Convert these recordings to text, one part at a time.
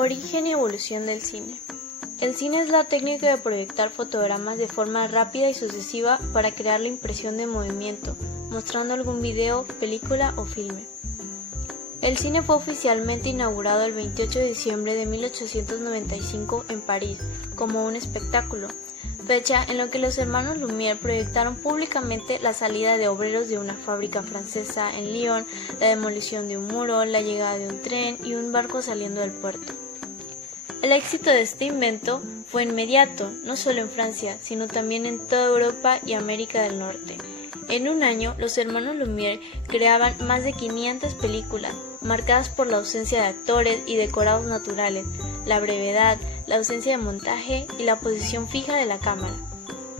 Origen y evolución del cine. El cine es la técnica de proyectar fotogramas de forma rápida y sucesiva para crear la impresión de movimiento, mostrando algún video, película o filme. El cine fue oficialmente inaugurado el 28 de diciembre de 1895 en París como un espectáculo, fecha en la que los hermanos Lumière proyectaron públicamente la salida de obreros de una fábrica francesa en Lyon, la demolición de un muro, la llegada de un tren y un barco saliendo del puerto. El éxito de este invento fue inmediato, no solo en Francia, sino también en toda Europa y América del Norte. En un año, los hermanos Lumière creaban más de 500 películas, marcadas por la ausencia de actores y decorados naturales, la brevedad, la ausencia de montaje y la posición fija de la cámara.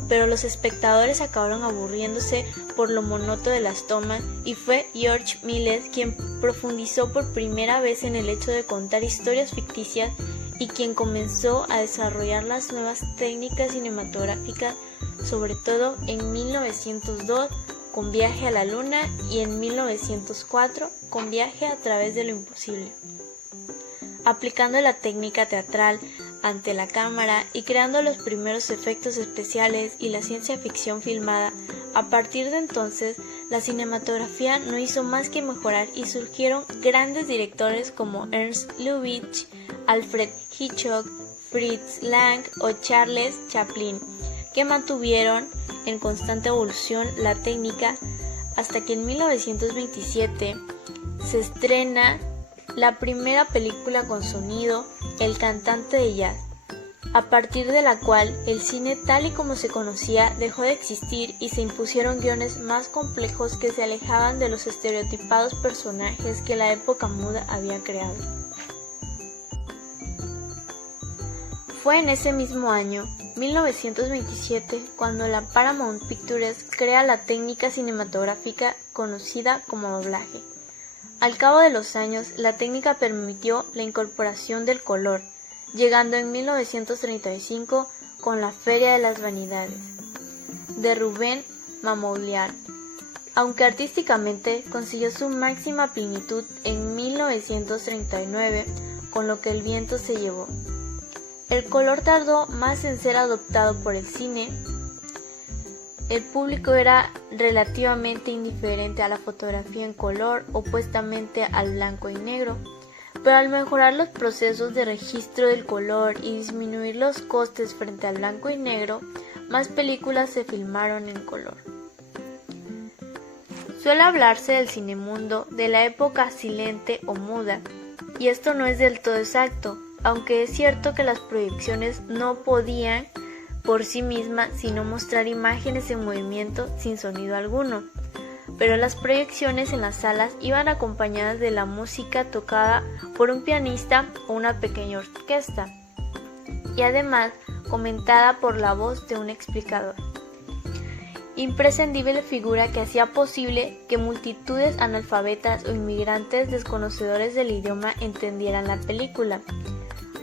Pero los espectadores acabaron aburriéndose por lo monótono de las tomas y fue George Méliès quien profundizó por primera vez en el hecho de contar historias ficticias y quien comenzó a desarrollar las nuevas técnicas cinematográficas, sobre todo en 1902 con Viaje a la Luna y en 1904 con Viaje a través de lo imposible. Aplicando la técnica teatral ante la cámara y creando los primeros efectos especiales y la ciencia ficción filmada, a partir de entonces la cinematografía no hizo más que mejorar y surgieron grandes directores como Ernst Lubitsch, Alfred Hitchcock, Fritz Lang o Charles Chaplin, que mantuvieron en constante evolución la técnica hasta que en 1927 se estrena la primera película con sonido, El cantante de jazz, a partir de la cual el cine tal y como se conocía dejó de existir y se impusieron guiones más complejos que se alejaban de los estereotipados personajes que la época muda había creado. Fue en ese mismo año, 1927, cuando la Paramount Pictures crea la técnica cinematográfica conocida como doblaje. Al cabo de los años, la técnica permitió la incorporación del color, llegando en 1935 con La Feria de las Vanidades, de Rubén Mamoulian, aunque artísticamente consiguió su máxima plenitud en 1939 con Lo que el viento se llevó. El color tardó más en ser adoptado por el cine. El público era relativamente indiferente a la fotografía en color, opuestamente al blanco y negro, pero al mejorar los procesos de registro del color y disminuir los costes frente al blanco y negro, más películas se filmaron en color. Suele hablarse del cinemundo de la época silente o muda, y esto no es del todo exacto, aunque es cierto que las proyecciones no podían por sí mismas sino mostrar imágenes en movimiento sin sonido alguno, pero las proyecciones en las salas iban acompañadas de la música tocada por un pianista o una pequeña orquesta, y además comentada por la voz de un explicador. Imprescindible figura que hacía posible que multitudes analfabetas o inmigrantes desconocedores del idioma entendieran la película.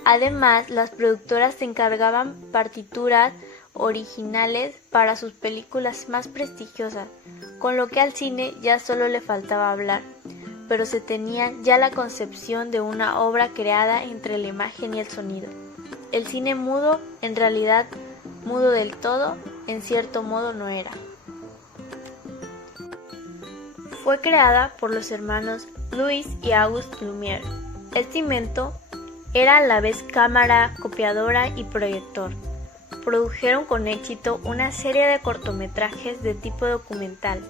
Además, las productoras se encargaban partituras originales para sus películas más prestigiosas, con lo que al cine ya solo le faltaba hablar, pero se tenía ya la concepción de una obra creada entre la imagen y el sonido. El cine mudo, en realidad mudo del todo, en cierto modo no era. Fue creada por los hermanos Louis y Auguste Lumière. Este invento era a la vez cámara, copiadora y proyector. Produjeron con éxito una serie de cortometrajes de tipo documental,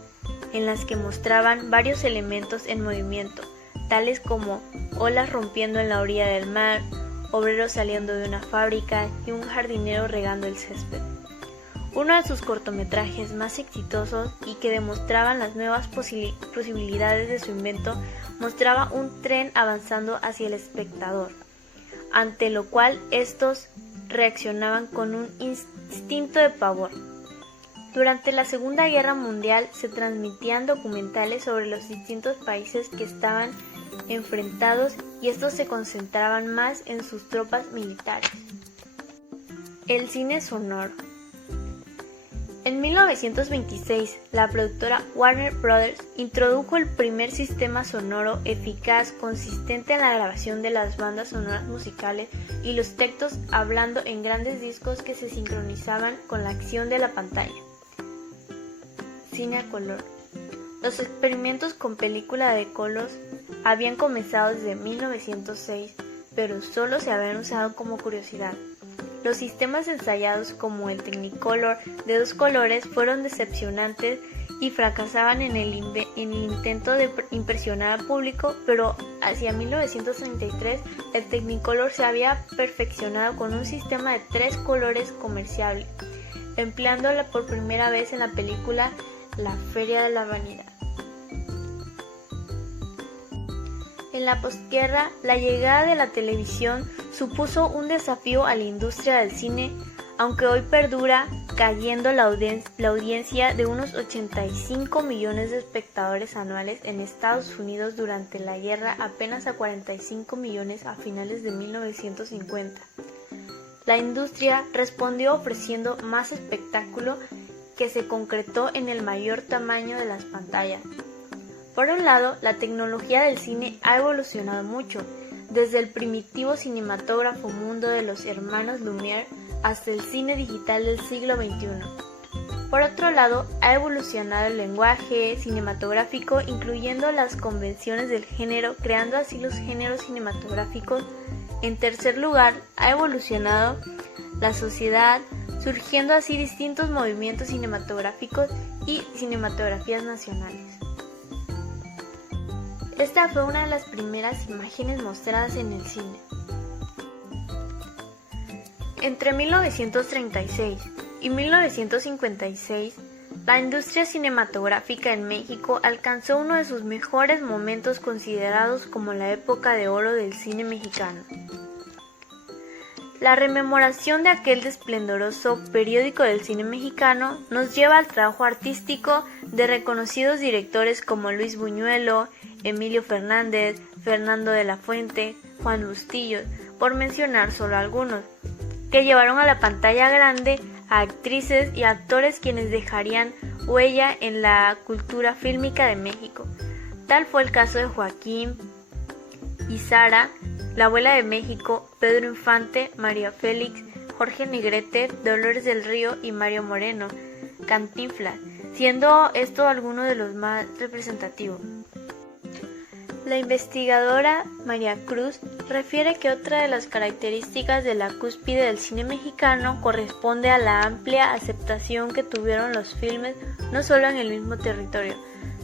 en las que mostraban varios elementos en movimiento, tales como olas rompiendo en la orilla del mar, obreros saliendo de una fábrica y un jardinero regando el césped. Uno de sus cortometrajes más exitosos y que demostraban las nuevas posibilidades de su invento mostraba un tren avanzando hacia el espectador, ante lo cual estos reaccionaban con un instinto de pavor. Durante la Segunda Guerra Mundial se transmitían documentales sobre los distintos países que estaban enfrentados y estos se concentraban más en sus tropas militares. El cine sonoro. En 1926, la productora Warner Brothers introdujo el primer sistema sonoro eficaz consistente en la grabación de las bandas sonoras musicales y los textos hablando en grandes discos que se sincronizaban con la acción de la pantalla. Cine a color. Los experimentos con película de color habían comenzado desde 1906, pero solo se habían usado como curiosidad. Los sistemas ensayados como el Technicolor de 2 colores fueron decepcionantes y fracasaban en el intento de impresionar al público, pero hacia 1933 el Technicolor se había perfeccionado con un sistema de 3 colores comerciable, empleándola por primera vez en la película La Feria de la Vanidad. En la posguerra, la llegada de la televisión supuso un desafío a la industria del cine, aunque hoy perdura, cayendo la audiencia de unos 85 millones de espectadores anuales en Estados Unidos durante la guerra apenas a 45 millones a finales de 1950. La industria respondió ofreciendo más espectáculo que se concretó en el mayor tamaño de las pantallas. Por un lado, la tecnología del cine ha evolucionado mucho, desde el primitivo cinematógrafo mundo de los hermanos Lumière hasta el cine digital del siglo XXI. Por otro lado, ha evolucionado el lenguaje cinematográfico, incluyendo las convenciones del género, creando así los géneros cinematográficos. En tercer lugar, ha evolucionado la sociedad, surgiendo así distintos movimientos cinematográficos y cinematografías nacionales. Esta fue una de las primeras imágenes mostradas en el cine. Entre 1936 y 1956, la industria cinematográfica en México alcanzó uno de sus mejores momentos, considerados como la época de oro del cine mexicano. La rememoración de aquel esplendoroso periódico del cine mexicano nos lleva al trabajo artístico de reconocidos directores como Luis Buñuelo, Emilio Fernández, Fernando de la Fuente, Juan Bustillos, por mencionar solo algunos, que llevaron a la pantalla grande a actrices y actores quienes dejarían huella en la cultura fílmica de México. Tal fue el caso de Joaquín y Sara, La Abuela de México, Pedro Infante, María Félix, Jorge Negrete, Dolores del Río y Mario Moreno, Cantinflas, siendo esto algunos de los más representativos. La investigadora María Cruz refiere que otra de las características de la cúspide del cine mexicano corresponde a la amplia aceptación que tuvieron los filmes no solo en el mismo territorio,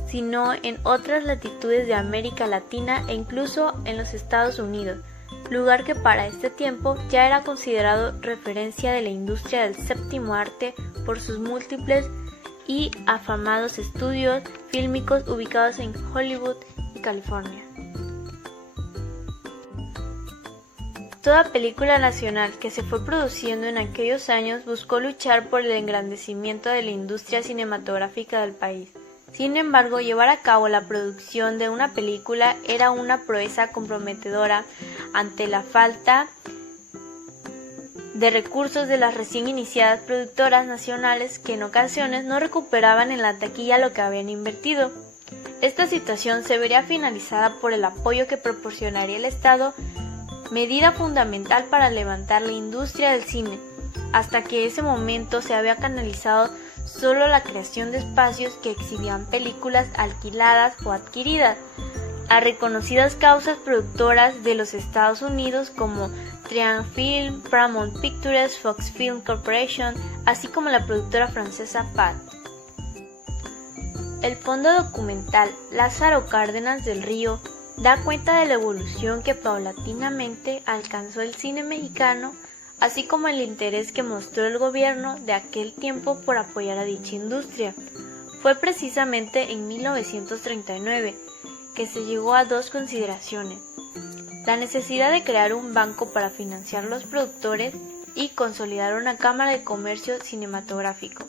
sino en otras latitudes de América Latina e incluso en los Estados Unidos, lugar que para este tiempo ya era considerado referencia de la industria del séptimo arte por sus múltiples y afamados estudios fílmicos ubicados en Hollywood y California. Toda película nacional que se fue produciendo en aquellos años buscó luchar por el engrandecimiento de la industria cinematográfica del país. Sin embargo, llevar a cabo la producción de una película era una proeza comprometedora ante la falta de recursos de las recién iniciadas productoras nacionales, que en ocasiones no recuperaban en la taquilla lo que habían invertido. Esta situación se vería finalizada por el apoyo que proporcionaría el Estado, medida fundamental para levantar la industria del cine. Hasta que ese momento se había canalizado solo la creación de espacios que exhibían películas alquiladas o adquiridas a reconocidas causas productoras de los Estados Unidos como Triangle Film, Paramount Pictures, Fox Film Corporation, así como la productora francesa PAT. El fondo documental Lázaro Cárdenas del Río da cuenta de la evolución que paulatinamente alcanzó el cine mexicano, así como el interés que mostró el gobierno de aquel tiempo por apoyar a dicha industria. Fue precisamente en 1939 que se llegó a dos consideraciones: la necesidad de crear un banco para financiar los productores y consolidar una cámara de comercio cinematográfico,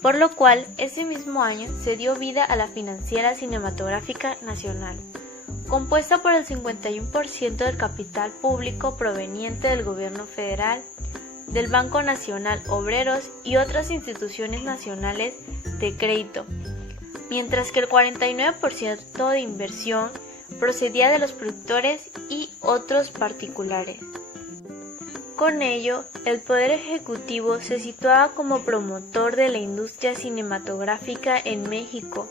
por lo cual ese mismo año se dio vida a la Financiera Cinematográfica Nacional, compuesta por el 51% del capital público proveniente del gobierno federal, del Banco Nacional Obreros y otras instituciones nacionales de crédito, mientras que el 49% de inversión procedía de los productores y otros particulares. Con ello, el Poder Ejecutivo se situaba como promotor de la industria cinematográfica en México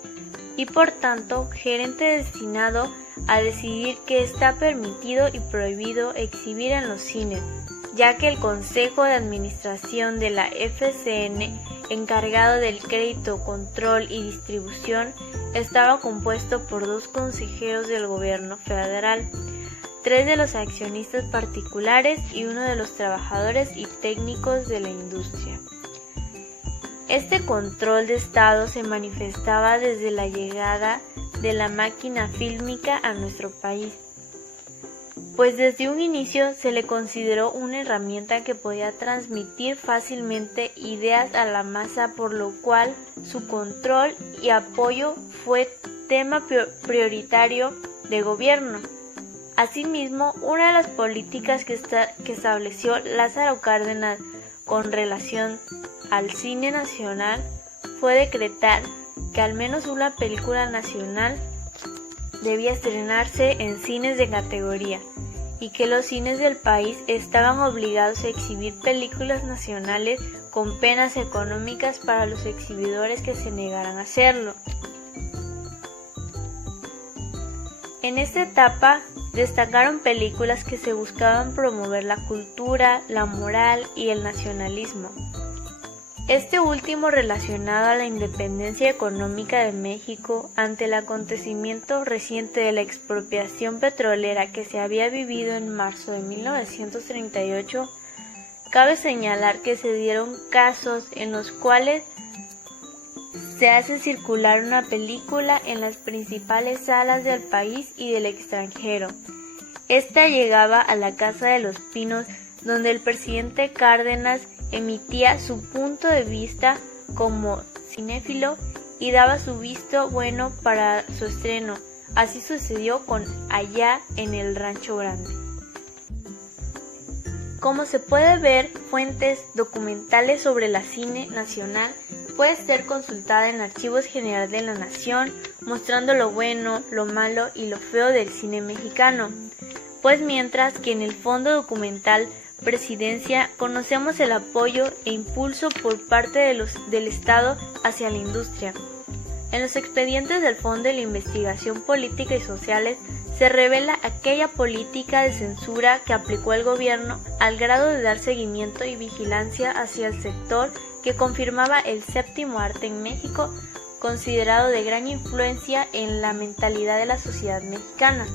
y por tanto gerente destinado a decidir qué está permitido y prohibido exhibir en los cines, ya que el Consejo de Administración de la FCN, encargado del crédito, control y distribución, estaba compuesto por 2 consejeros del gobierno federal, 3 de los accionistas particulares y 1 de los trabajadores y técnicos de la industria. Este control de Estado se manifestaba desde la llegada de la máquina fílmica a nuestro país, pues desde un inicio se le consideró una herramienta que podía transmitir fácilmente ideas a la masa, por lo cual su control y apoyo fue tema prioritario de gobierno. Asimismo, una de las políticas que estableció Lázaro Cárdenas con relación al cine nacional fue decretar que al menos una película nacional debía estrenarse en cines de categoría y que los cines del país estaban obligados a exhibir películas nacionales con penas económicas para los exhibidores que se negaran a hacerlo. En esta etapa destacaron películas que se buscaban promover la cultura, la moral y el nacionalismo. Este último relacionado a la independencia económica de México ante el acontecimiento reciente de la expropiación petrolera que se había vivido en marzo de 1938, cabe señalar que se dieron casos en los cuales se hace circular una película en las principales salas del país y del extranjero. Esta llegaba a la Casa de los Pinos, donde el presidente Cárdenas emitía su punto de vista como cinéfilo y daba su visto bueno para su estreno. Así sucedió con Allá en el Rancho Grande. Como se puede ver, fuentes documentales sobre la cine nacional puede ser consultada en Archivos Generales de la Nación, mostrando lo bueno, lo malo y lo feo del cine mexicano. Pues mientras que en el Fondo Documental Presidencia conocemos el apoyo e impulso por parte del Estado hacia la industria. En los expedientes del Fondo de la Investigación Política y Sociales se revela aquella política de censura que aplicó el gobierno al grado de dar seguimiento y vigilancia hacia el sector que confirmaba el séptimo arte en México, considerado de gran influencia en la mentalidad de la sociedad mexicana.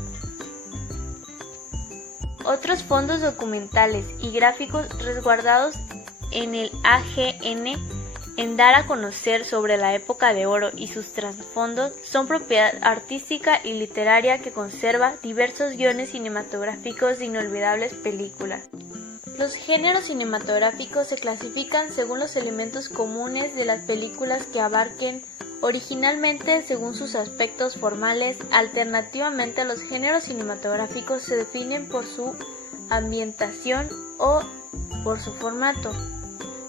Otros fondos documentales y gráficos resguardados en el AGN en dar a conocer sobre la época de oro y sus trasfondos son propiedad artística y literaria que conserva diversos guiones cinematográficos de inolvidables películas. Los géneros cinematográficos se clasifican según los elementos comunes de las películas que abarquen originalmente según sus aspectos formales. Alternativamente, los géneros cinematográficos se definen por su ambientación o por su formato.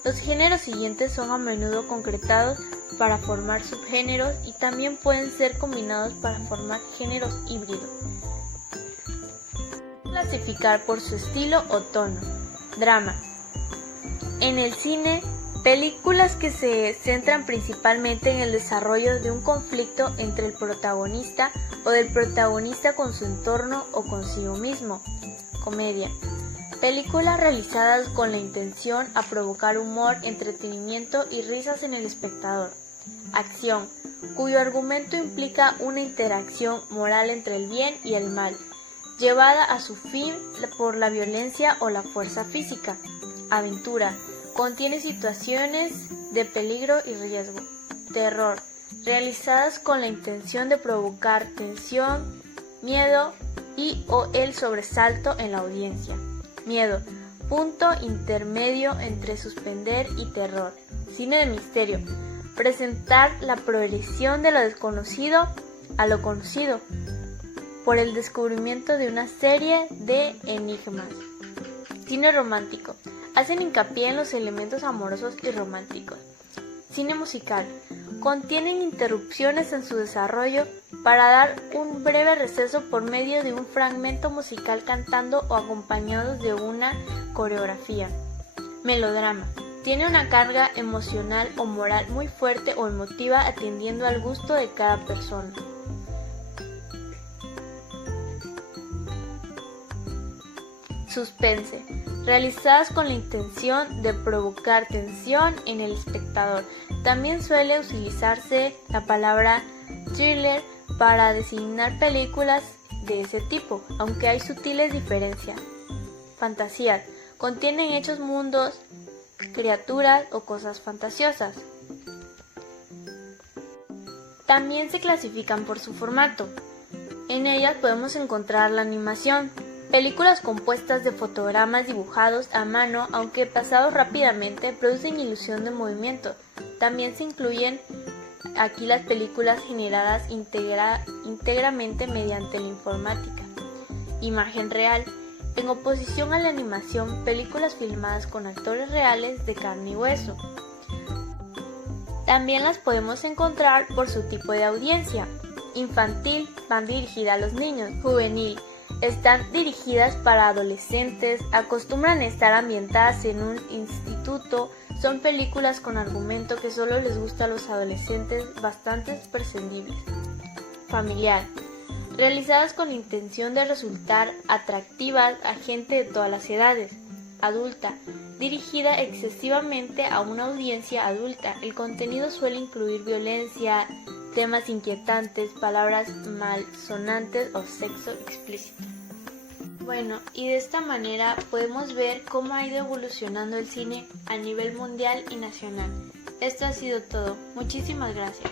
Los géneros siguientes son a menudo concretados para formar subgéneros y también pueden ser combinados para formar géneros híbridos. Clasificar por su estilo o tono. Drama. En el cine, películas que se centran principalmente en el desarrollo de un conflicto entre el protagonista o del protagonista con su entorno o consigo mismo. Comedia. Películas realizadas con la intención a provocar humor, entretenimiento y risas en el espectador. Acción, cuyo argumento implica una interacción moral entre el bien y el mal, llevada a su fin por la violencia o la fuerza física. Aventura, contiene situaciones de peligro y riesgo. Terror, realizadas con la intención de provocar tensión, miedo y o el sobresalto en la audiencia. Miedo, punto intermedio entre suspender y terror. Cine de misterio, presentar la progresión de lo desconocido a lo conocido por el descubrimiento de una serie de enigmas. Cine romántico, hacen hincapié en los elementos amorosos y románticos. Cine musical. Contienen interrupciones en su desarrollo para dar un breve receso por medio de un fragmento musical cantando o acompañados de una coreografía. Melodrama. Tiene una carga emocional o moral muy fuerte o emotiva atendiendo al gusto de cada persona. Suspense. Realizadas con la intención de provocar tensión en el espectador. También suele utilizarse la palabra thriller para designar películas de ese tipo, aunque hay sutiles diferencias. Fantasía. Contienen hechos, mundos, criaturas o cosas fantasiosas. También se clasifican por su formato. En ellas podemos encontrar la animación, películas compuestas de fotogramas dibujados a mano, aunque pasados rápidamente producen ilusión de movimiento. También se incluyen aquí las películas generadas íntegramente mediante la informática. Imagen real. En oposición a la animación, películas filmadas con actores reales de carne y hueso. También las podemos encontrar por su tipo de audiencia. Infantil, van dirigidas a los niños. Juvenil, están dirigidas para adolescentes, acostumbran a estar ambientadas en un instituto, son películas con argumento que solo les gusta a los adolescentes, bastante prescindibles. Familiar. Realizadas con intención de resultar atractivas a gente de todas las edades. Adulta, dirigida excesivamente a una audiencia adulta. El contenido suele incluir violencia, temas inquietantes, palabras malsonantes o sexo explícito. Bueno, y de esta manera podemos ver cómo ha ido evolucionando el cine a nivel mundial y nacional. Esto ha sido todo. Muchísimas gracias.